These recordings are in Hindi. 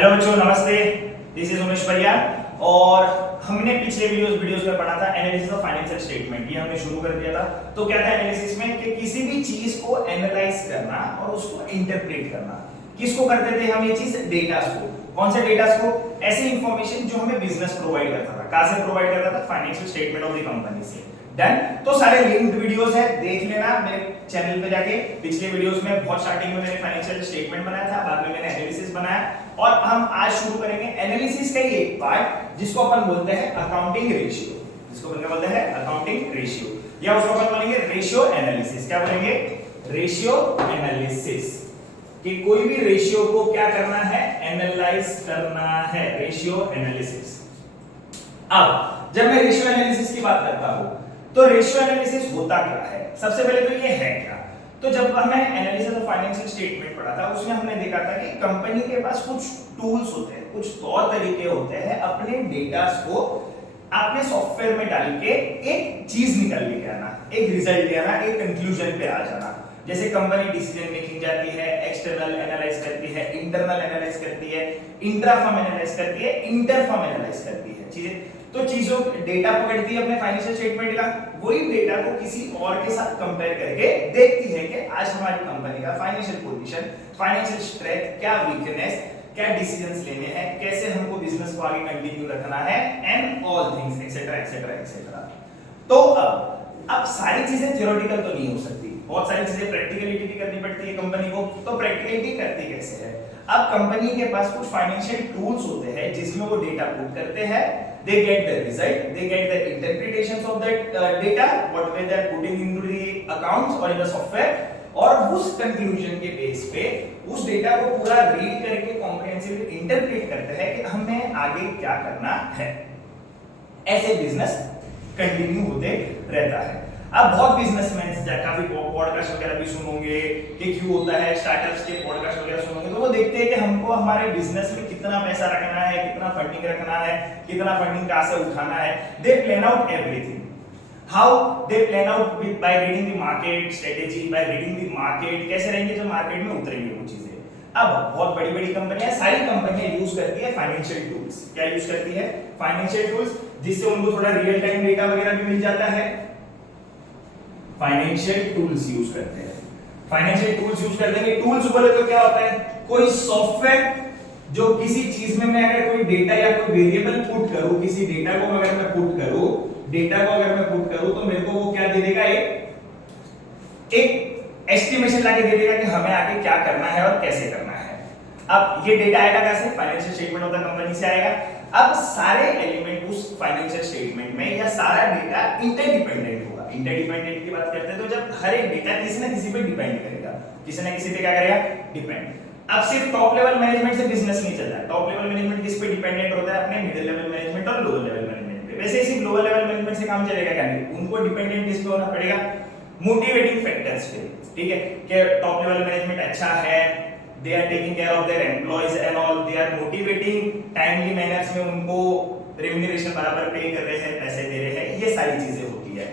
हेलो बच्चों, नमस्ते। दिस इज उमेश परियार और हमने पिछले वीडियोस में पढ़ा था एनालिसिस ऑफ फाइनेंशियल स्टेटमेंट। ये हमने शुरू कर दिया था। तो क्या था एनालिसिस में कि किसी भी चीज को एनालाइज करना और उसको इंटरप्रेट करना। किसको करते थे हम ये चीज? डेटा को। कौन से डेटा को? ऐसी इंफॉर्मेशन जो हमें बिजनेस प्रोवाइड करता था। कहां से प्रोवाइड करता था? Financial statement of the company से। डन। तो सारे लिंक्ड वीडियोस है, देख लेना मेरे चैनल पे जाके। पिछले वीडियोस में बहुत स्टार्टिंग में मैंने फाइनेंशियल स्टेटमेंट बनाया था, बाद में मैंने एनालिसिस बनाया और हम आज शुरू करेंगे एनालिसिस का ही एक पार्ट जिसको अपन बोलते हैं अकाउंटिंग रेशियो। जिसको अपन बोलते हैं अकाउंटिंग रेशियो या उसको अपन बोलेंगे रेशियो एनालिसिस। क्या बोलेंगे? Ratio analysis. कि कोई भी रेशियो को क्या करना है? एनालाइज करना है। Ratio analysis. अब जब मैं रेशियो एनालिसिस की बात करता हूं तो रेशियो एनालिसिस होता क्या है? सबसे पहले तो ये है क्या? तो जब हमने एनालिसिस ऑफ फाइनेंशियल स्टेटमेंट पढ़ा था उसमें हमने देखा था कि कंपनी के पास कुछ टूल्स होते हैं, कुछ तौर तरीके होते हैं अपने डेटा को अपने सॉफ्टवेयर में डाल के एक चीज निकल के आना, एक रिजल्ट लेना, एक कंक्लूजन पे आ जाना। जैसे कंपनी डिसीजन मेकिंग जाती है, एक्सटर्नल एनालाइज करती है, इंटरनल एनालाइज करती है, इंट्राफर्म एनालाइज करती है, इंटरफर्म एनालाइज करती है। चीजें तो चीजों डेटा पकड़ती है अपने फाइनेंशियल स्टेटमेंट का, वही डेटा को किसी और के साथ कंपेयर करके देखती है कि आज हमारी कंपनी का फाइनेंशियल पोजीशन, फाइनेंशियल स्ट्रेंथ, क्या वीकनेस, क्या डिसीजंस लेने हैं, कैसे हमको बिजनेस को आगे कंटिन्यू रखना है and all things etcetera etcetera etcetera. तो अब सारी चीजें थ्योरेटिकल तो नहीं हो सकती, बहुत सारी चीजें प्रैक्टिकलिटी भी करनी पड़ती है कंपनी को। तो प्रैक्टिकलिटी करती कैसे है? अब कंपनी के पास कुछ फाइनेंशियल टूल्स होते हैं जिसमें वो डेटा पुट करते हैं, they get the result, they get the interpretations of that data whatever they are putting into the accounts or in the software, और उस कंक्लूजन के बेस पे उस डेटा को पूरा रीड करके कॉम्प्रिहेंसिवली इंटरप्रेट करते हैं कि हमें आगे क्या करना है। ऐसे बिजनेस कंटिन्यू होते रहता है। अब बहुत बिजनेसमैन काफी पॉडकास्ट वगैरह भी सुनोगे कि क्यों होता है, स्टार्टअप्स के पॉडकास्ट वगैरह सुनोगे तो वो देखते हैं कि हमको हमारे बिजनेस में कितना पैसा रखना है, कितना फंडिंग रखना है, कितना फंडिंग कहां से उठाना है। दे plan out everything. How they plan out with by reading the market strategy, by reading the market. कैसे रहेंगे जब मार्केट में उतरेंगे वो चीजें। अब बहुत बड़ी बड़ी कंपनियां, सारी कंपनियां यूज करती है फाइनेंशियल टूल्स। क्या यूज करती है? फाइनेंशियल टूल्स, जिससे उनको थोड़ा रियल टाइम डेटा वगैरह भी मिल जाता है। फाइनेंशियल टूल्स यूज करते हैं। फाइनेंशियल टूल्स यूज करते हैं। टूल्स बोले तो क्या होता है? कोई सॉफ्टवेयर जो किसी चीज में मैं अगर कोई डेटा या कोई वेरिएबल पुट करूं, किसी डेटा को अगर मैं पुट करूं, तो मेरे को वो क्या दे देगा? एक एस्टिमेशन लाके दे देगा कि हमें आगे क्या करना है और कैसे करना है। अब ये डेटा आएगा कैसे? Financial statement of the company से आएगा। अब सारे एलिमेंट उस फाइनेंशियल स्टेटमेंट में या सारा डेटा इंटरडिपेंडेंट होगा। इंटरडिपेंडेंट की बात करते हैं तो जब हर एक डेटा किसी ना किसी पे डिपेंड करेगा, किसी ना किसी पे क्या करेगा? डिपेंड। अब सिर्फ टॉप लेवल मैनेजमेंट से बिजनेस नहीं चल रहा है। टॉप लेवल मैनेजमेंट किस पे डिपेंडेंट होता है? अपने मिडिल लेवल मैनेजमेंट और लोअर लेवल मैनेजमेंट पे। वैसे सिर्फ लोअर लेवल मैनेजमेंट से काम चलेगा क्या? नहीं, उनको डिपेंडेंट किस पे होना पड़ेगा? मोटिवेटिंग फैक्टर्स पे। ठीक है कि टॉप लेवल मैनेजमेंट अच्छा है, they are taking care of their employees and all, they are motivating timely manners में उनको remuneration बराबर पे कर रहे हैं, पैसे दे रहे हैं, ये सारी चीजें होती है।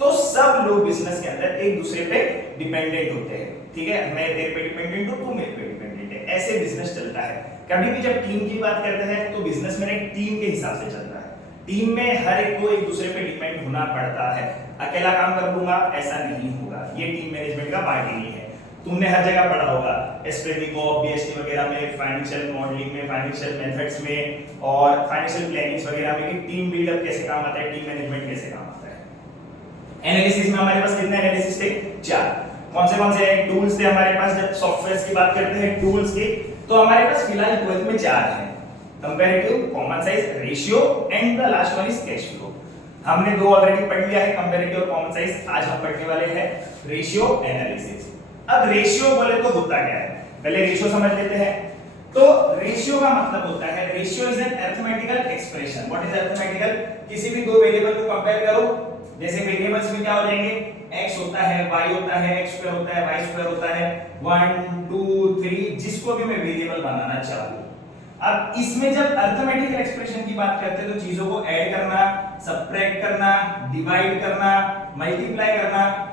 तो सब लोग बिजनेस के अंदर एक दूसरे पे डिपेंडेंट होते हैं। ठीक है, मैं तेरे पे डिपेंडेंट हूं, तू मेरे पे डिपेंडेंट है। ऐसे बिजनेस चलता है। कभी भी जब टीम की बात करते हैं तो बिजनेस में एक टीम के हिसाब से चलता है। टीम में हर एक को एक दूसरे पे डिपेंड होना पड़ता है। अकेला काम कर लूंगा ऐसा नहीं होगा, ये टीम मैनेजमेंट का पार्ट ही नहीं है। तुमने हर जगह पढ़ा होगा स्प्रेडिंग बीएसटी वगैरह में, फाइनेंशियल मॉडलिंग में, फाइनेंशियल मेथड्स में और फाइनेंशियल प्लानिंग्स वगैरह में कि टीम बिल्डअप कैसे काम आता है, टीम मैनेजमेंट कैसे काम आता है। एनालिसिस में हमारे पास कितने एनालिसिस थे? 4। कौन से टूल्स थे हमारे पास? जब सॉफ्टवेयर्स की बात करते हैं टूल्स की, तो हमारे पास फिलहाल 12th में 4 हैं। Comparative, common size, ratio and the last one is cash flow. हमने 2 ऑलरेडी पढ़ लिया है, कंपैरेटिव और कॉमन साइज। आज हम पढ़ने वाले हैं रेशियो एनालिसिस। अब रेशियो बोले तो होता क्या है? पहले रेशियो समझ लेते हैं। तो रेशियो का मतलब होता है, ratio is an arithmetical expression. What is arithmetical? किसी भी दो वेरिएबल को कंपेयर करो। जैसे वेरिएबल्स में क्या हो जाएंगे? x होता है, y होता है, x स्क्वायर होता है, y स्क्वायर होता है, 1 2 3 जिसको भी मैं वेरिएबल बनाना चाहूं। अब इसमें जब अरिथमेटिकल एक्सप्रेशन की बात करते हैं तो चीजों को ऐड करना, सबट्रैक्ट करना, डिवाइड करना, मल्टीप्लाई करना,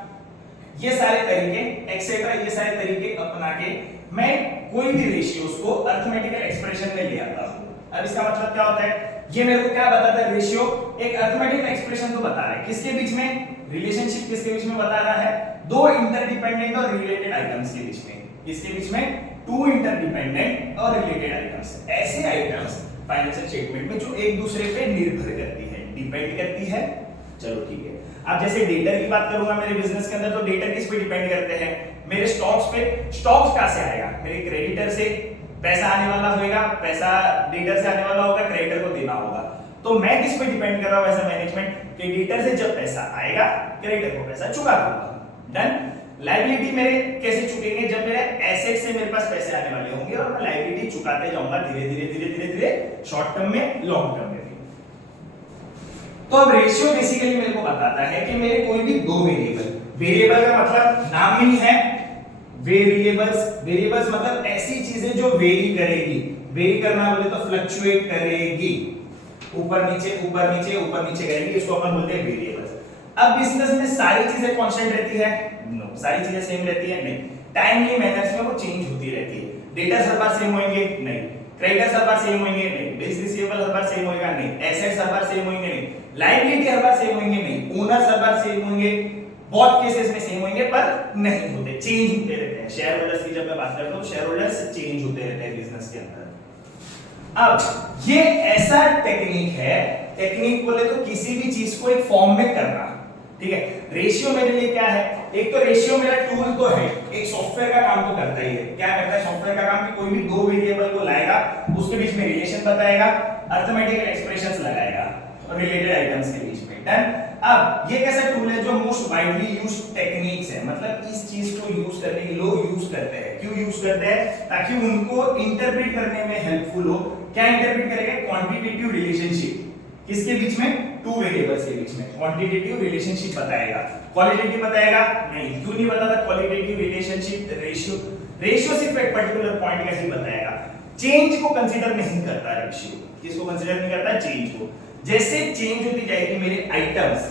ये सारे तरीके एक्सेट्रा, ये सारे तरीके अपना के मैं कोई भी रेशियोज को अरिथमेटिकल एक्सप्रेशन में ले आता हूं। अब इसका मतलब क्या होता है, ये मेरे को क्या बताता है, रेशियो एक अरिथमेटिकल एक्सप्रेशन तो बता रहा है, किसके बीच में, रिलेशनशिप किसके बीच में बता रहा है, दो इंटरडिपेंडेंट और रिलेटेड आइटम्स के बीच में, किसके बीच में, टू इंटरडिपेंडेंट और रिलेटेड आइटम्स, ऐसे आइटम्स फाइनेंशियल स्टेटमेंट में जो एक दूसरे पे निर्भर करती है, डिपेंड करती है। चलो ठीक है, अब जैसे डेटर की बात करूंगा मेरे बिजनेस के अंदर, तो डेटर किस पे डिपेंड करते हैं, मेरे स्टॉक्स पे। स्टॉक्स कहां से आएगा, मेरे क्रेडिटर से पैसा आने वाला होगा, पैसा डेटर से आने वाला होगा, क्रेडिटर को देना होगा। तो मैं किस पे डिपेंड कर रहा हूं एज अ मैनेजमेंट, कि डेटर से जब पैसा आएगा क्रेडिटर को पैसा चुका दूंगा। डन। लायबिलिटी मेरे कैसे चुकेंगे, जब मेरे एसेट से मेरे पास पैसे आने वाले होंगे और मैं लायबिलिटी चुकाते जाऊंगा धीरे धीरे धीरे धीरे धीरे, शॉर्ट टर्म में, लॉन्ग टर्म में। तो अब रेशियो बेसिकली मेरे को बताता है कि मेरे कोई भी दो वेरिएबल, वेरिएबल का मतलब नाम ही है वेरिएबल्स, वेरिएबल्स मतलब ऐसी चीजें जो वेरी करेगी, वेरी करना बोले तो फ्लक्चुएट करेगी, ऊपर नीचे ऊपर नीचे ऊपर नीचे करेगी, इसको अपन बोलते हैं वेरिएबल्स। अब बिजनेस में सारी चीजें कांस्टेंट रहती है, नो, सारी चीजें सेम रहती है, नहीं, टाइमली मैनर्स में वो चेंज होती रहती है। डेटा हर बार सेम होंगे, नहीं, क्रेडिटर्स हर बार सेम होंगे, नहीं, बिल्स रिसीवेबल हर बार सेम होएगा, नहीं, एसेट्स हर बार सेम होंगे, नहीं, लायबिलिटी हर बार सेम होंगे, नहीं, ओनर्स हर बार सेम होंगे, बहुत केसेस में सेम होंगे पर नहीं होते, चेंज होते रहते हैं। शेयर होल्डर्स की जब मैं बात करता हूं, शेयर होल्डर्स चेंज होते रहते हैं बिजनेस के अंदर। अब ये ऐसा टेक्निक है, टेक्निक बोले तो किसी भी चीज को एक फॉर्म में करना, ठीक है। रेशियो मेरे लिए क्या है, एक तो रेशियो मेरा टूल तो है, एक सॉफ्टवेयर का काम तो करता ही है। क्या करता है सॉफ्टवेयर का काम, कि कोई भी दो वेरिएबल को लाएगा, उसके बीच में रिलेशन बताएगा, अरिथमेटिकल एक्सप्रेशंस लगाएगा और रिलेटेड आइटम्स के बीच में। डन। अब ये कैसा टूल है, जो मोस्ट वाइडली यूज्ड टेक्निक्स है, मतलब इस चीज को यूज करने के लोग यूज करते हैं। क्यों यूज करते हैं, ताकि उनको इंटरप्रेट करने में हेल्पफुल हो। क्या इंटरप्रेट करेगा, क्वांटिटेटिव रिलेशनशिप, किसके बीच में, टू वेरिएबल्स के बीच में क्वांटिटेटिव रिलेशनशिप बताएगा, क्वालिटेटिव बताएगा नहीं। क्यों नहीं बताता क्वालिटेटिव रिलेशनशिप, रेशियो, रेशियो सिर्फ एक पर्टिकुलर पॉइंट का ही बताएगा, चेंज को कंसीडर नहीं करता रेशियो। किसको कंसीडर नहीं करता, चेंज को। जैसे चेंज होती जाएगी मेरे आइटम्स,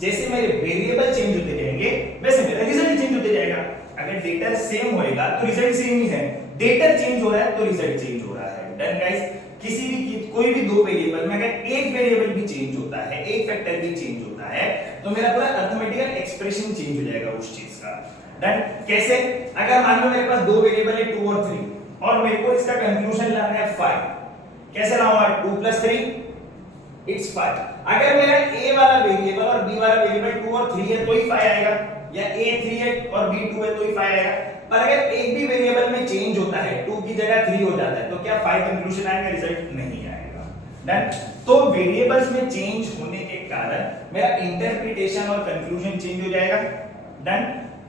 जैसे मेरे वेरिएबल चेंज होते जाएंगे, वैसे मेरा रिजल्ट चेंज होते जाएगा। अगर डेटा सेम होएगा तो रिजल्ट सेम ही है, डेटा चेंज हो रहा है तो रिजल्ट चेंज हो रहा है। Done guys. किसी भी कोई भी दो वेरिएबल में अगर एक वेरिएबल भी चेंज होता है, एक फैक्टर भी चेंज होता है, तो मेरा पूरा अरिथमेटिकल एक्सप्रेशन चेंज हो जाएगा उस चीज का। डन। कैसे, अगर मान लो मेरे पास दो वेरिएबल है 2 और 3 और मेरे को इसका कंक्लूजन लाना है 5, कैसे लाऊंगा, 2 + 3 इट्स 5। अगर मेरा a वाला वेरिएबल और b वाला वेरिएबल 2 और 3 है तो ही 5 आएगा, या a 3 है और b 2 है तो ही 5 आएगा। पर अगर एक भी वेरिएबल में चेंज होता है, 2 की जगह 3 हो जाता है, तो क्या 5 कंक्लूजन आएगा, रिजल्ट नहीं आएगा। डन। तो वेरिएबल्स में चेंज होने के कारण मेरा इंटरप्रिटेशन और कंक्लूजन चेंज हो जाएगा। डन।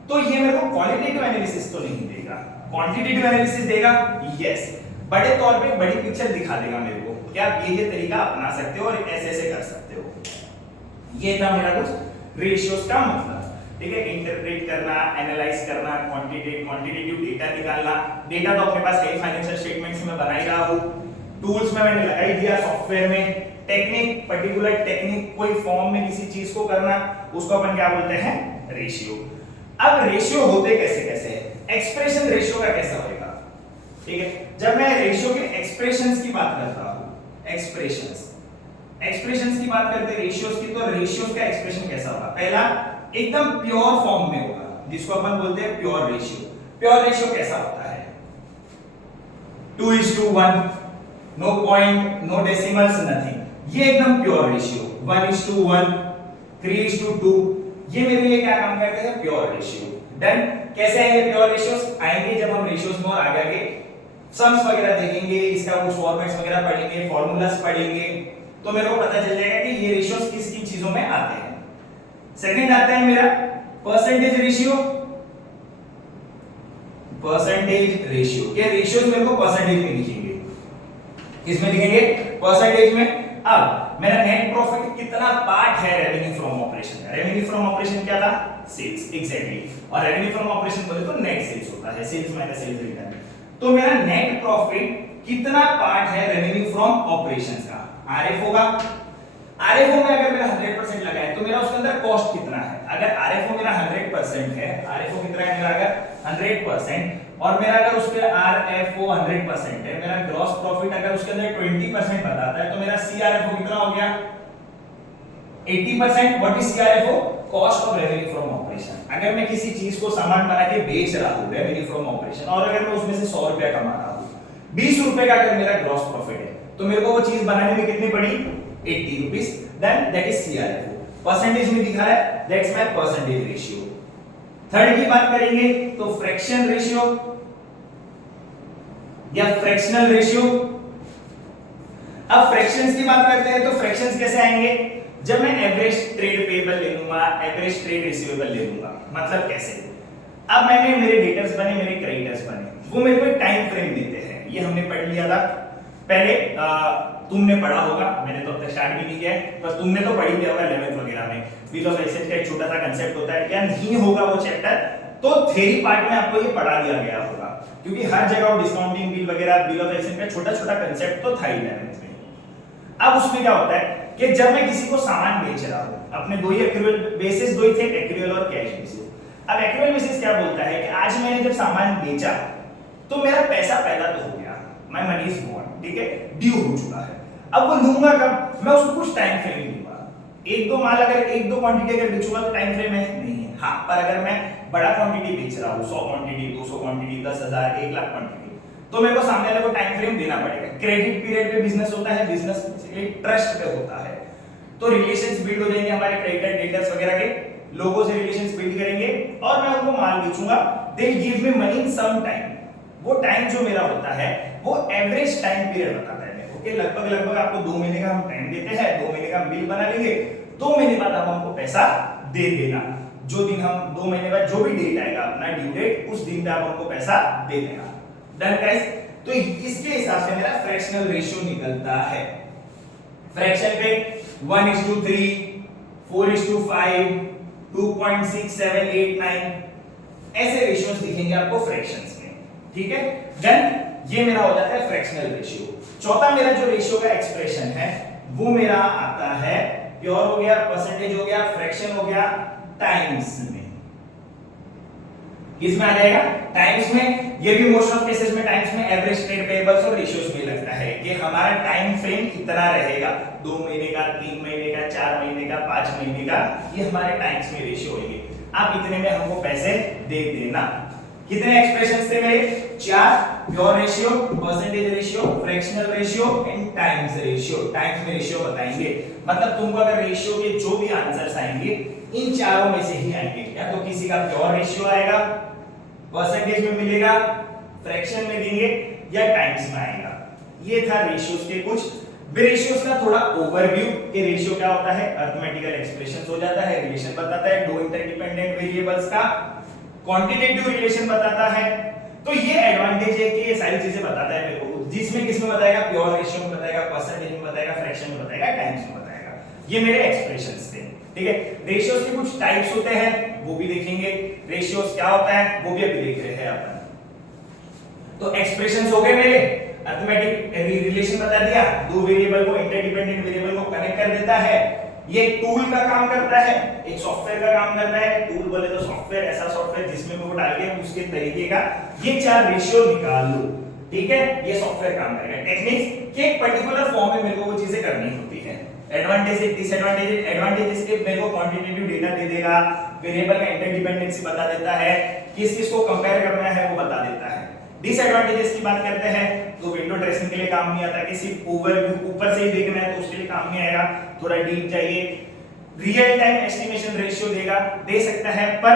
तो ये मेरे को क्वालिटेटिव एनालिसिस तो नहीं देगा, क्वांटिटेटिव एनालिसिस देगा, यस, बड़े तौर पे बड़ी पिक्चर दिखा देगा मेरे को, क्या आप ये तरीका अपना सकते हो और ऐसे ऐसे कर सकते हो। ये था मेरा कुछ रेशियोज का मतलब, ठीक है। इंटरप्रेट करना, एनालाइज करना, क्वांटिटेटिव डेटा निकालना। डेटा तो अपने पास है, फाइनेंशियल स्टेटमेंट्स में बना ही रहा हूं, टूल्स में मैंने लगा ही दिया, सॉफ्टवेयर में। टेक्निक, पर्टिकुलर टेक्निक, कोई फॉर्म में किसी चीज को करना, उसको अपन क्या बोलते हैं, रेशियो। अब रेशियो होते कैसे कैसे है, एक्सप्रेशन रेशियो का कैसा होगा, ठीक है। जब मैं रेशियो के एक्सप्रेशंस की बात करता हूं, एक्सप्रेशंस की बात करते हैं रेशियोज की, तो रेशियोज का एक्सप्रेशन कैसा होगा, पहला एकदम प्योर फॉर्म में होगा, जिसको अपन बोलते हैं प्योर रेशियो। प्योर रेशियो कैसा होता है, 2:1, no point, no decimals, nothing, ये एकदम प्योर रेशियो। 1:1, 3:2, ये मेरे लिए क्या काम करते हैं, प्योर रेशियो। डन। कैसे आएंगे प्योर रेशियोज, आएंगे जब हम रेशियोज में और आगे सम्स वगैरह देखेंगे, इसका कुछ फॉर्मेट्स वगैरह पढ़ेंगे, फॉर्मूलास पढ़ेंगे, तो मेरे को पता चल जाएगा कि ये रेशियोज किस किन चीजों में आते हैं। सेकंड आता है मेरा परसेंटेज रेशियो, परसेंटेज रेशियो के रेशियोज मेरे को परसेंटेज में दिखेंगे, किसमें दिखेंगे, परसेंटेज में। अब मेरा नेट प्रॉफिट कितना पार्ट है रेवेन्यू फ्रॉम ऑपरेशन का, रेवेन्यू फ्रॉम ऑपरेशन क्या था, सेल्स, एग्जैक्टली, और रेवेन्यू फ्रॉम ऑपरेशन बोले तो नेट सेल्स होता है, सेल्स माइनस सेल्स रिटर्न। तो मेरा नेट प्रॉफिट कितना पार्ट है रेवेन्यू फ्रॉम ऑपरेशंस का, आरएफ होगा। आरएफओ में अगर मेरा 100% लगा है तो मेरा उसके अंदर कॉस्ट कितना है, अगर आरएफओ मेरा 100% है, आरएफओ कितना है मेरा, अगर 100%, और मेरा अगर उस पे RFO 100% है, मेरा ग्रॉस प्रॉफिट अगर उसके अंदर 20% बताता है, तो मेरा CRFO कितना हो गया 80%। What is CRFO? Cost of revenue from operation. अगर मैं किसी चीज को सामान बना के बेच रहा हूं, रेवेन्यू फ्रॉम ऑपरेशन, और अगर मैं उसमें से 100 रुपया कमा रहा हूं, 20 रुपए का अगर मेरा ग्रॉस प्रॉफिट है, तो मेरे को वो चीज बनाने में कितनी पड़ी 80 rupees, then that is CRFO। Percentage में दिखा है, that's my percentage ratio. Third की बात करेंगे तो फ्रैक्शन रेशियो या फ्रैक्शनल रेशियो। अब फ्रैक्शंस की बात करते हैं तो फ्रैक्शंस कैसे आएंगे? जब मैं एवरेज ट्रेड पेएबल ले लूंगा, एवरेज ट्रेड रिसीवेबल ले लूंगा। मतलब कैसे? अब मैंने मेरे डेटर्स बने, मेरे क्रेडिटर्स बने, वो मेरे को एक टाइम फ्रेम देते हैं। ये हमने पढ़ लिया था पहले, तुमने पढ़ा होगा, मैंने तो अब तक स्टार्ट भी नहीं किया है, बस तुमने तो पढ़ी लिया होगा 11th वगैरह में। बिल ऑफ एक्सचेंज का एक छोटा सा कांसेप्ट होता है, या नहीं होगा वो चैप्टर तो थ्योरी पार्ट में आपको ये पढ़ा दिया गया होगा, क्योंकि हर जगह वो डिस्काउंटिंग बिल वगैरह, बिल ऑफ एक्सचेंज का छोटा-छोटा कांसेप्ट तो था ही 11th में। अब उसमें क्या होता है कि जब मैं किसी को सामान बेच रहा हूं, अपने दो ही एक्रूअल बेसिस दो ही थे, एक्रूअल और कैश बेसिस। अब एक्रूअल बेसिस क्या बोलता है कि आज मैंने जब सामान बेचा तो मेरा पैसा पैदा तो हो गया, माय मनी इज गॉन, ठीक है, ड्यू हो चुका है। अब वो लूंगा कब? मैं उसको कुछ टाइम फ्रेम दूंगा। एक दो माल अगर एक दो क्वांटिटी अगर बेचूंगा तो टाइम फ्रेम है नहीं है। हां, पर अगर मैं बड़ा क्वांटिटी बेच रहा हूं, 100 क्वांटिटी, 200 क्वांटिटी, 10,000, 1 लाख क्वांटिटी, तो मेरे को सामने वाले को टाइम फ्रेम देना पड़ेगा। क्रेडिट पीरियड पे बिजनेस होता है, बिजनेस एक ट्रस्ट पे होता है, तो रिलेशंस बिल्ड हो जाएंगे हमारे क्रेडिटर डेटर्स वगैरह के, लोगों से रिलेशंस बिल्ड करेंगे और मैं उनको माल बेचूंगा। They give me money in some time. वो टाइम जो मेरा होता है वो एवरेज टाइम पीरियड बताता है मेरे को कि लगभग आपको 2 महीने का हम टाइम देते हैं, 2 महीने का बिल बना लेंगे, 2 महीने बाद आप हमको पैसा दे देना। जो दिन हम 2 महीने बाद जो भी डेट आएगा अपना ड्यू डेट, उस दिन पे आप हमको पैसा दे देना। Done guys? तो इसके हिसाब से मेरा फ्रैक्शनल रेशियो निकलता है। फ्रैक्शन पे 1:3, 4:5, 2.6789 ऐसे रेशियोज दिखेंगे आपको फ्रैक्शंस में, ठीक है। देन ये मेरा हो जाता है फ्रैक्शनल रेशियो। चौथा मेरा जो रेशियो का एक्सप्रेशन है वो मेरा आता है, प्योर हो गया, परसेंटेज हो गया, फ्रैक्शन हो गया, टाइम्स में। किसमें आ जाएगा? टाइम्स में। ये भी मोस्ट ऑफ केसेस में टाइम्स में एवरेज ट्रेड पेएबल्स और रेशियोज में लगता है कि हमारा टाइम फ्रेम इतना रहेगा, 2 महीने का, 3 महीने का, 4 महीने का, 5 महीने का, ये हमारे टाइम्स में रेशियो होंगे। आप इतने में हमको पैसे दे देना। कितने एक्सप्रेशंस थे मेरे? 4, pure ratio, percentage ratio, fractional ratio and times ratio. Times में रेशियो बताएंगे, मतलब तुमको अगर रेशियो के जो भी आंसर्स आएंगे इन चारों में से ही आएंगे, या तो किसी का प्योर रेशियो आएगा, परसेंटेज में मिलेगा, फ्रैक्शन में देंगे, या टाइम्स में आएगा। ये था रेशियोज के कुछ। रेशियोज का थोड़ा ओवरव्यू कि रेशियो क्या होता है, अरिथमेटिकल एक्सप्रेशंस हो जाता है, रिलेशन बताता है दो इंटरडिपेंडेंट वेरिएबल्स का, क्वांटिटेटिव रिलेशन बताता है। तो ये एडवांटेज है कि ये सारी चीजें बताता है मेरे को, जिसमें किसमें बताएगा, प्योर रेशियो में बताएगा, परसेंटेज में बताएगा, फ्रैक्शन में बताएगा, टाइम्स में बताएगा। ये मेरे एक्सप्रेशंस थे, ठीक है। रेशियोज के कुछ टाइप्स होते हैं वो भी देखेंगे, रेशियोज क्या होता है वो भी अभी देख रहे हैं अपन। तो एक्सप्रेशंस हो गए मेरे, अरिथमेटिक रिलेशन बता दिया, दो वेरिएबल को, इंटरडिपेंडेंट वेरिएबल को कनेक्ट कर देता है। ये एक टूल का काम करता है, एक सॉफ्टवेयर का काम करता है। टूल बोले तो सॉफ्टवेयर, ऐसा सॉफ्टवेयर जिसमें मैं वो डाल के उसके तरीके का ये 4 रेशियो निकाल लो, ठीक है। ये सॉफ्टवेयर काम करेगा। टेक्निक्स के एक पर्टिकुलर फॉर्म में मेरे को वो चीजें करनी होती है। एडवांटेजेस, डिसएडवांटेजेस, एडवांटेजेस के मेरे को क्वांटिटेटिव डेटा दे देगा, वेरिएबल का इंटरडिपेंडेंसी बता देता है, किस किस को कंपेयर करना है वो बता देता है। डिसएडवांटेजेस की बात करते हैं तो विंडो ड्रेसिंग के लिए काम नहीं आता, कि सिर्फ ओवरव्यू ऊपर से ही देखना है तो उसके लिए काम नहीं आएगा, थोड़ा डीप चाहिए। रियल टाइम एस्टिमेशन रेशियो देगा, दे सकता है, पर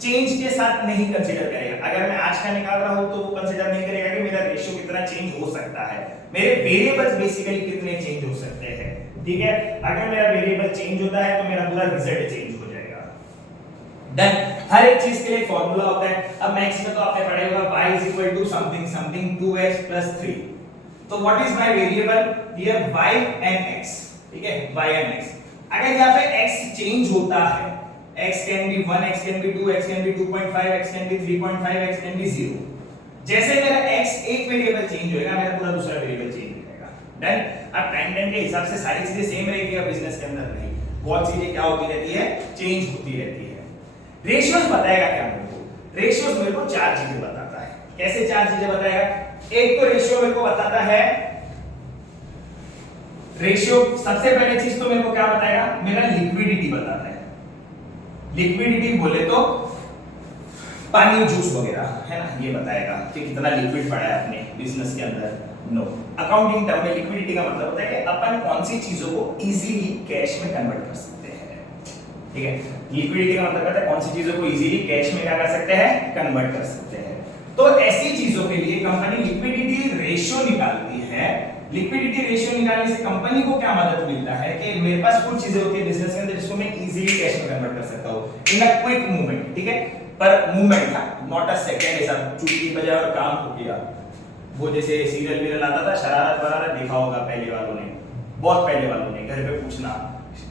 चेंज के साथ नहीं कंसीडर करेगा। अगर मैं आज का निकाल रहा हूं तो वो कंसीडर नहीं करेगा कि मेरा रेशियो कितना चेंज हो सकता है, मेरे वेरिएबल्स बेसिकली कितने चेंज हो सकते हैं, ठीक है। अगर मेरा वेरिएबल चेंज होता है तो मेरा पूरा रिजल्ट चेंज हो जाएगा। डन। हर एक चीज के लिए फॉर्मूला होता है। अब मैथ्स में तो आपने पढ़ा होगा y is equal to something something 2x plus 3। तो what is my variable here? y and x, ठीक है, y and x। अगर यहां पे x चेंज होता है, x can be 1, x can be 2, x can be 2.5, x can be 3.5, x can be 0। जैसे मेरा x एक वेरिएबल चेंज होएगा, मेरा पूरा दूसरा वेरिएबल चेंज हो जाएगा। डन। अब टाइम टाइम के हिसाब से सारी चीजें सेम रहेगी, अब बिजनेस के अंदर नहीं, बहुत चीजें क्या होती रहती है, चेंज होती रहती है। रेशियोज बताएगा क्या मेरे को? रेशियोज मेरे को 4 चीजें बताता है। कैसे 4 चीजें बताएगा? एक तो रेशियो मेरे को बताता है, रेशियो सबसे पहले चीज तो मेरे को क्या बताएगा? मेरा लिक्विडिटी बताता है। लिक्विडिटी बोले तो पानी, जूस वगैरह, है ना, ये बताएगा कि कितना लिक्विड पड़ा है अपने बिजनेस के अंदर। नो, अकाउंटिंग टर्म में लिक्विडिटी का मतलब होता है कि अपन कौन सी चीजों को इजीली कैश में कन्वर्ट कर सकते हैं। ठीक है, लिक्विडिटी का मतलब होता है कौन सी चीजों को इजीली कैश में क्या कर सकते हैं? कन्वर्ट कर सकते हैं। तो ऐसी चीजों के लिए कंपनी लिक्विडिटी रेशियो निकालती है। लिक्विडिटी रेशियो निकालने से कंपनी को क्या मदद मिलता है कि मेरे पास कुछ चीजें होती है बिजनेस के अंदर जिसको मैं इजीली कैश में कन्वर्ट कर सकता हूं इन अ क्विक मूवमेंट। ठीक है, पर मूवमेंट था, नॉट अ सेकंड, ऐसा चुटकी बजाए और काम हो गया। वो जैसे सीरियल वीरियल आता था, शरारत वरारत, देखा होगा पहले वालों ने, बहुत पहले वालों ने, घर पे पूछना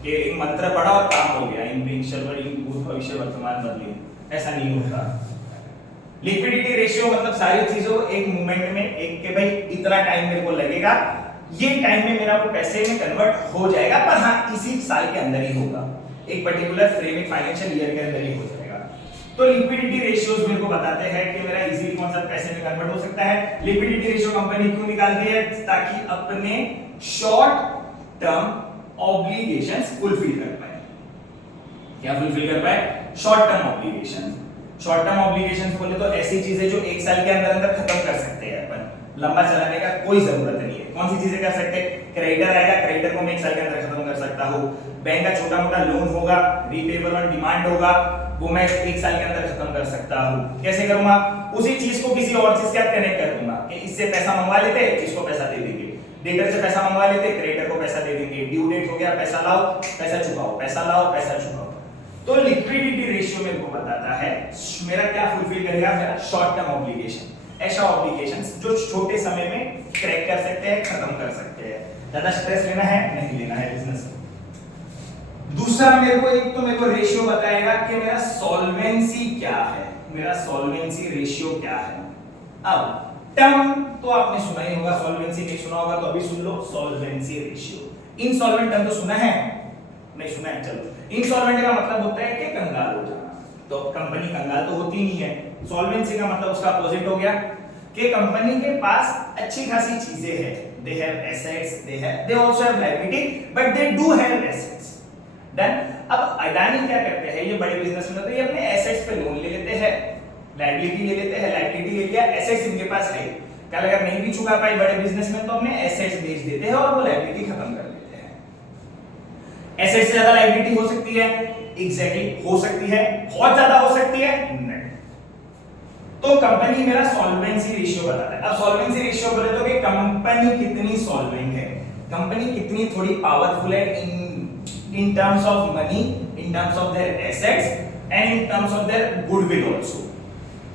कि एक मंत्र पढ़ा और काम हो गया, इन ईश्वर इन भूत भविष्य वर्तमान बदले, ऐसा नहीं होता। लिक्विडिटी रेशियो मतलब सारी चीजों को एक मूवमेंट में, एक के भाई इतना टाइम मेरे को लगेगा, ये टाइम में मेरा वो पैसे में कन्वर्ट हो जाएगा, पर हाँ इसी साल के अंदर ही होगा, एक पर्टिकुलर फ्रेमिंग फाइनेंशियल ईयर के अंदर ही हो जाएगा। तो लिक्विडिटी रेशियोज मेरे को बताते हैं कि मेरा इजीली कौन सा पैसे में कन्वर्ट हो सकता है। लिक्विडिटी रेशियो कंपनी क्यों निकालती है? ताकि अपने शॉर्ट टर्म ऑब्लिगेशंस फुलफिल कर पाए। क्या फुलफिल कर पाए? Short term obligations. Short term obligations बोले तो ऐसी चीजें जो एक साल के अंदर अंदर खत्म कर सकते हैं अपन, लंबा चलाने का कोई जरूरत नहीं है। कौन सी चीजें कर सकते हैं? क्रेडिटर आएगा, क्रेडिटर को मैं एक साल के अंदर खत्म कर सकता हूँ। बैंक का छोटा मोटा लोन होगा, रीपेबल ऑन डिमांड होगा, वो मैं एक साल के अंदर खत्म कर सकता हूँ। कैसे करूंगा? उसी चीज को किसी और चीज के साथ कनेक्ट कर दूंगा कि इससे पैसा मंगवा लेते, इसको पैसा दे देंगे, डेटर से पैसा मंगवा लेते, क्रेडिटर को पैसा दे देंगे, ड्यू डेट हो गया, पैसा लाओ पैसा चुकाओ, पैसा लाओ पैसा चुकाओ। तो लिक्विडिटी रेशियो मेरे को बताता है मेरा क्या फुलफिल करेगा? मेरा शॉर्ट टर्म ऑब्लिगेशन, ऐसा ऑब्लिगेशंस जो छोटे समय में क्रैक कर सकते हैं, खत्म कर सकते हैं। ज्यादा स्ट्रेस लेना है नहीं लेना है बिजनेस में। दूसरा मेरे को एक तो मेरे को रेशियो बताएगा कि मेरा सॉल्वेंसी क्या है, मेरा सॉल्वेंसी रेशियो क्या है। अब टर्म तो आपने सुना ही होगा, सॉल्वेंसी नहीं सुना होगा तो अभी सुन लो, सॉल्वेंसी रेशियो। इनसॉल्वेंट टर्म तो सुना है? नहीं सुना है, चलो। इनसॉल्वेंट का मतलब होता है कि कंगाल हो जाना, तो कंपनी कंगाल तो होती नहीं है। सॉल्वेंसी का मतलब उसका अपोजिट हो गया कि कंपनी के पास अच्छी खासी चीजें हैं, they have assets, they also have liability, but they do have assets. Done. अब अडानी क्या करते हैं, ये बड़े बिजनेसमैन होते हैं, ये अपने एसेट्स पे लोन ले लेते हैं, लायबिलिटी ले लेते हैं, लायबिलिटी ले लिया, एसेट्स इनके पास है, कल अगर नहीं भी चुका पाए बड़े बिजनेसमैन तो अपने एसेट्स बेच देते हैं और वो लायबिलिटी खत्म कर देते हैं। एसेट्स से ज्यादा लायबिलिटी हो सकती है? एग्जैक्टली हो सकती है। बहुत ज्यादा हो सकती है? नहीं। तो कंपनी मेरा सॉल्वेंसी रेशियो बताता है। अब सॉल्वेंसी रेशियो बोले तो कि कंपनी कितनी सॉल्वेंट है, कंपनी कितनी थोड़ी पावरफुल है in terms of money, in terms of their assets and in terms of their goodwill also,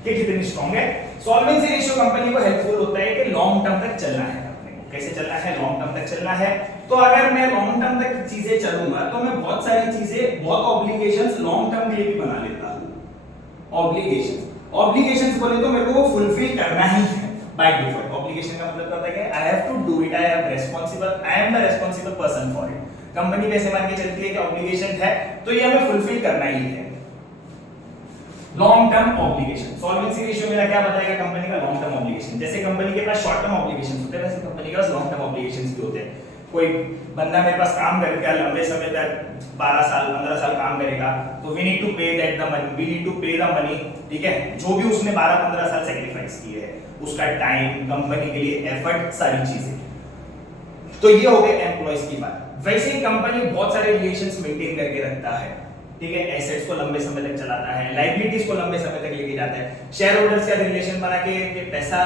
कि कितनी स्ट्रांग है। सॉल्वेंसी रेशियो कंपनी को हेल्पफुल होता है कि लॉन्ग टर्म तक चलना है कंपनी को। कैसे चलना है? लॉन्ग टर्म तक चलना है। तो अगर मैं लॉन्ग टर्म तक चीजें चलूंगा तो मैं बहुत सारी चीजें, बहुत ऑब्लिगेशंस लॉन्ग टर्म के लिए भी बना लेता हूं। ऑब्लिगेशंस बोले तो मेरे को वो फुलफिल करना ही है बाय डिफॉल्ट। ऑब्लिगेशन का मतलब होता है कि I have to do it, I have responsible, I am the responsible person for it. Company कैसे मान के चलती है कि ऑब्लिगेशन है तो ये हमें फुलफिल करना ही है। Long term obligation, solvency ratio मेरा क्या बताएगा? कंपनी का लॉन्ग टर्म ऑब्लिगेशन। जैसे कंपनी के पास शॉर्ट टर्म ऑब्लिगेशंस होते हैं, वैसे कंपनी के पास लॉन्ग टर्म ऑब्लिगेशंस भी होते हैं। कोई बंदा मेरे पास काम करेगा लंबे समय तक, 12 साल 15 साल काम करेगा, तो we need to pay that the money, we need to pay the money. ठीक है, जो भी उसने 12-15 साल सैक्रिफाइस किए है, उसका टाइम, कंपनी के लिए एफर्ट, सारी चीजें। तो ये हो गए एम्प्लॉयज की बात। वैसे ही कंपनी बहुत सारे रिलेशंस मेंटेन करके रखता है। ठीक है, एसेट्स को लंबे समय तक चलाता है, लायबिलिटीज को लंबे समय तक लेके जाता है, शेयर होल्डर्स का रिलेशन बना के पैसा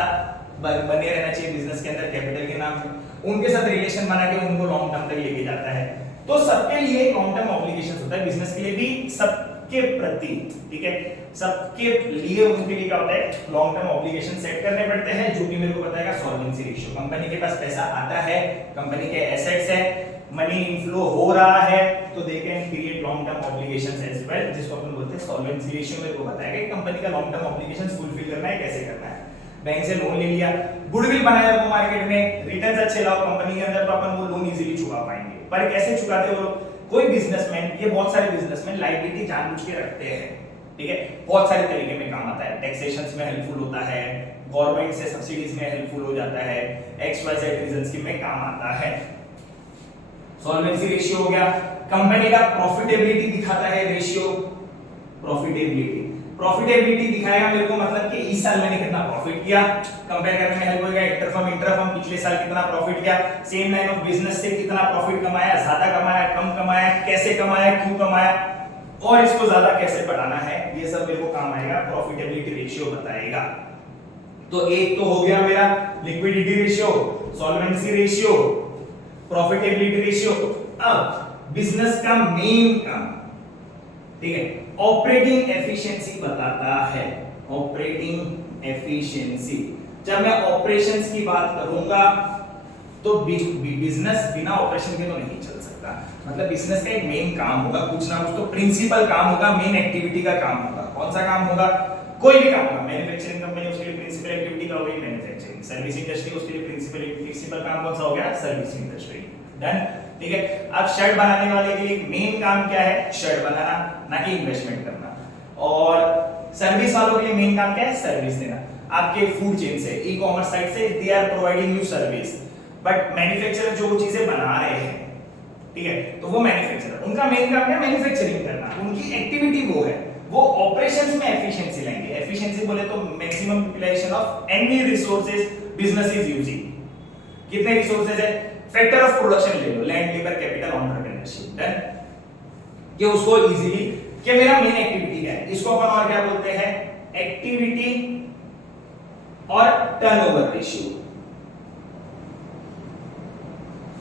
बने रहना चाहिए बिजनेस के अंदर कैपिटल के नाम पे, उनके साथ रिलेशन बना के उनको लॉन्ग टर्म तक लेके जाता है। तो सबके लिए लॉन्ग टर्म ऑब्लिगेशंस होता है, बिजनेस के लिए भी, सबके प्रति। ठीक है, सबके लिए उनके लिए क्या होता है? लॉन्ग टर्म ऑब्लिगेशन सेट करने पड़ते हैं, जो कि मेरे को बताएगा सॉल्वेंसी रेशियो। कंपनी के पास पैसा आता है, कंपनी के एसेट्स है, मनी इनफ्लो हो रहा है, तो they can create long term obligations as well, जिसको अपन बोलते हैं सॉल्वेंसी रेशियो। मेरे को बताएगा कि कंपनी का लॉन्ग टर्म ऑब्लिगेशंस फुलफिल करना है, कैसे करना है। बैंक से लोन ले लिया, गुडविल बनाया रखो मार्केट में, रिटर्न्स अच्छे लाओ कंपनी के अंदर, तो अपन वो लोन इजीली चुका पाएंगे। पर कैसे चुकाते हो? कोई बिजनेसमैन, ये बहुत सारे बिजनेसमैन लायबिलिटी जानबूझ के रखते हैं। ठीक है, बहुत सारे तरीके में काम आता है, टैक्सेशंस में हेल्पफुल होता है, गवर्नमेंट से सब्सिडीज में हेल्पफुल हो जाता है, XYZ रीजंस की में काम आता है। सॉल्वेंसी रेशियो हो गया, कंपनी का प्रॉफिटेबिलिटी दिखाता है रेशियो, प्रॉफिटेबिलिटी दिखाएगा मेरे को, मतलब कि इस साल मैंने कितना प्रॉफिट किया, कंपेयर करने में हेल्प होगा। इंटरफर्म पिछले साल कितना प्रॉफिट किया, सेम लाइन ऑफ बिजनेस से कितना प्रॉफिट कमाया, ज्यादा कमाया, कम कमाया, कैसे कमाया, क्यों कमाया, और इसको ज्यादा कैसे बढ़ाना है, ये सब मेरे को काम आएगा, प्रॉफिटेबिलिटी रेशियो बताएगा। तो एक तो हो गया मेरा liquidity ratio, solvency ratio, profitability ratio. अब बिजनेस का मेन काम, ठीक है, ऑपरेटिंग एफिशिएंसी बताता है, ऑपरेटिंग एफिशिएंसी। जब मैं ऑपरेशंस की बात करूंगा तो बिजनेस बिना ऑपरेशन के तो नहीं चल सकता, मतलब बिजनेस का एक मेन काम होगा, कुछ ना कुछ तो प्रिंसिपल काम होगा, मेन एक्टिविटी का काम होगा। कौन सा काम होगा, कोई भी काम होगा। मैन्युफैक्चरिंग कंपनी, उसके लिए प्रिंसिपल एक्टिविटी क्या होगी, मैन्युफैक्चरिंग। सर्विस इंडस्ट्री, उसके लिए प्रिंसिपल काम कौन सा हो गया, सर्विस इंडस्ट्री। डन, ठीक है। अब शर्ट बनाने वाले के लिए मेन काम क्या है, शर्ट बनाना, ना कि इन्वेस्टमेंट करना। और सर्विस वालों के लिए मेन काम क्या है, सर्विस देना। आपके फूड चेन से, ई कॉमर्स साइट से, they are providing you service, but manufacturer जो चीजें बना रहे हैं, ठीक है, तो वो मैन्युफैक्चरर, उनका मेन काम क्या है, मैन्युफैक्चरिंग करना, उनकी एक्टिविटी वो है। वो ऑपरेशंस में एफिशिएंसी लाएंगे। एफिशिएंसी बोले तो maximum utilisation of any resources business is using. कितने रिसोर्सेज है, फैक्टर ऑफ प्रोडक्शन ले लो, land, labour, capital, entrepreneurship. Done, कि उसको इजीली, कि मेरा मेन एक्टिविटी क्या है, इसको अपन और क्या बोलते हैं, एक्टिविटी और टर्नओवर रेशियो।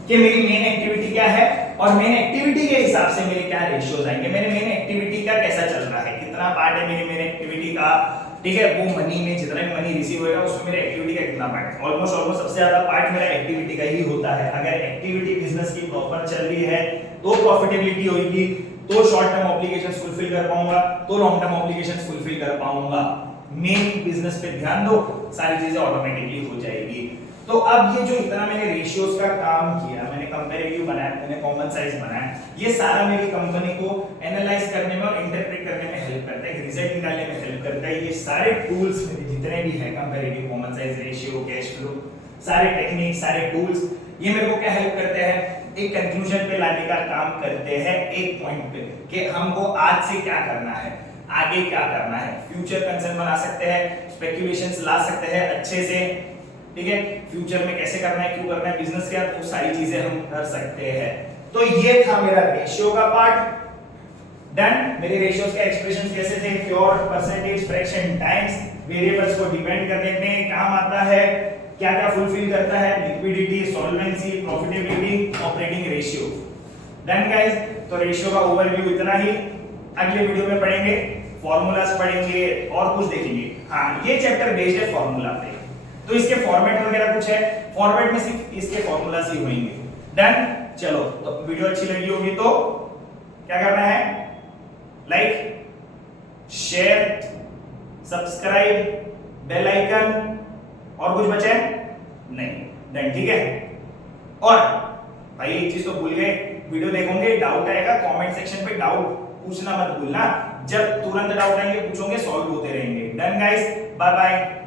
कि मेरी मेन एक्टिविटी क्या है और मेन एक्टिविटी के हिसाब से मेरे क्या रेशियोज आएंगे, मेरे मेन एक्टिविटी का कैसा चल रहा है, कितना पार्ट है मेरी मेन एक्टिविटी का, ठीक है, वो मनी में जितना भी मनी रिसीव होएगा उसमें मेरे एक्टिविटी का कितना पार्ट है। ऑलमोस्ट सबसे ज्यादा पार्ट मेरा एक्टिविटी का ही होता है। अगर एक्टिविटी बिजनेस की प्रॉपर चल रही है तो प्रॉफिटेबिलिटी होगी, तो शॉर्ट टर्म ऑब्लिगेशंस फुलफिल कर पाऊंगा, तो लॉन्ग टर्म ऑब्लिगेशंस फुलफिल कर पाऊंगा। मेन बिजनेस पे ध्यान दो, सारी चीजें ऑटोमेटिकली हो जाएगी। तो अब ये जो इतना मैंने रेशियोज का काम किया, मैंने कंपैरेटिव बनाया, मैंने कॉमन साइज बनाया, ये सारा मेरी कंपनी को एनालाइज करने में और इंटरप्रेट करने में हेल्प करता है, रिजल्ट निकालने में हेल्प करता है। ये सारे टूल्स मेरे जितने भी हैं, comparative, common size, ratio, cash flow, सारे टेक्निक, सारे टूल्स, ये मेरे को क्या हेल्प करते हैं, एक कंक्लूजन पे लाने का काम करते हैं, एक पॉइंट पे, कि हमको आज से क्या करना है, आगे क्या करना है, फ्यूचर कंसर्न बना सकते हैं, स्पेक्यूलेशंस ला सकते हैं अच्छे से, ठीक है, फ्यूचर में कैसे करना है, क्यों करना है, बिजनेस क्या, तो सारी चीजें हम कर सकते हैं। तो ये था मेरा रेशियो का पार्ट। डन, मेरे रेशियोज के एक्सप्रेशंस कैसे थे, pure, percentage, fraction, times, variables को डिपेंड करने में काम आता है, क्या क्या फुलफिल करता है, liquidity, solvency, profitability, operating ratio. Done guys, तो रेशियो का ओवरव्यू इतना ही। अगले वीडियो में पढ़ेंगे, फार्मूलाज पढ़ेंगे और कुछ देखेंगे। हाँ, ये चैप्टर बेस्ड है फार्मूला पे, तो इसके फॉर्मेट वगैरह कुछ है, फॉर्मेट में सिर्फ इसके फॉर्मूलाज ही होंगे। डन, चलो, तो वीडियो अच्छी लगी होगी तो क्या करना है, like, share, subscribe, bell icon, और कुछ बचे नहीं। डन, ठीक है। और भाई एक चीज तो भूल गए, वीडियो देखोगे, डाउट आएगा कमेंट सेक्शन पे, डाउट पूछना मत भूलना, जब तुरंत डाउट आएंगे पूछोगे, सॉल्व होते रहेंगे। Done guys, bye bye.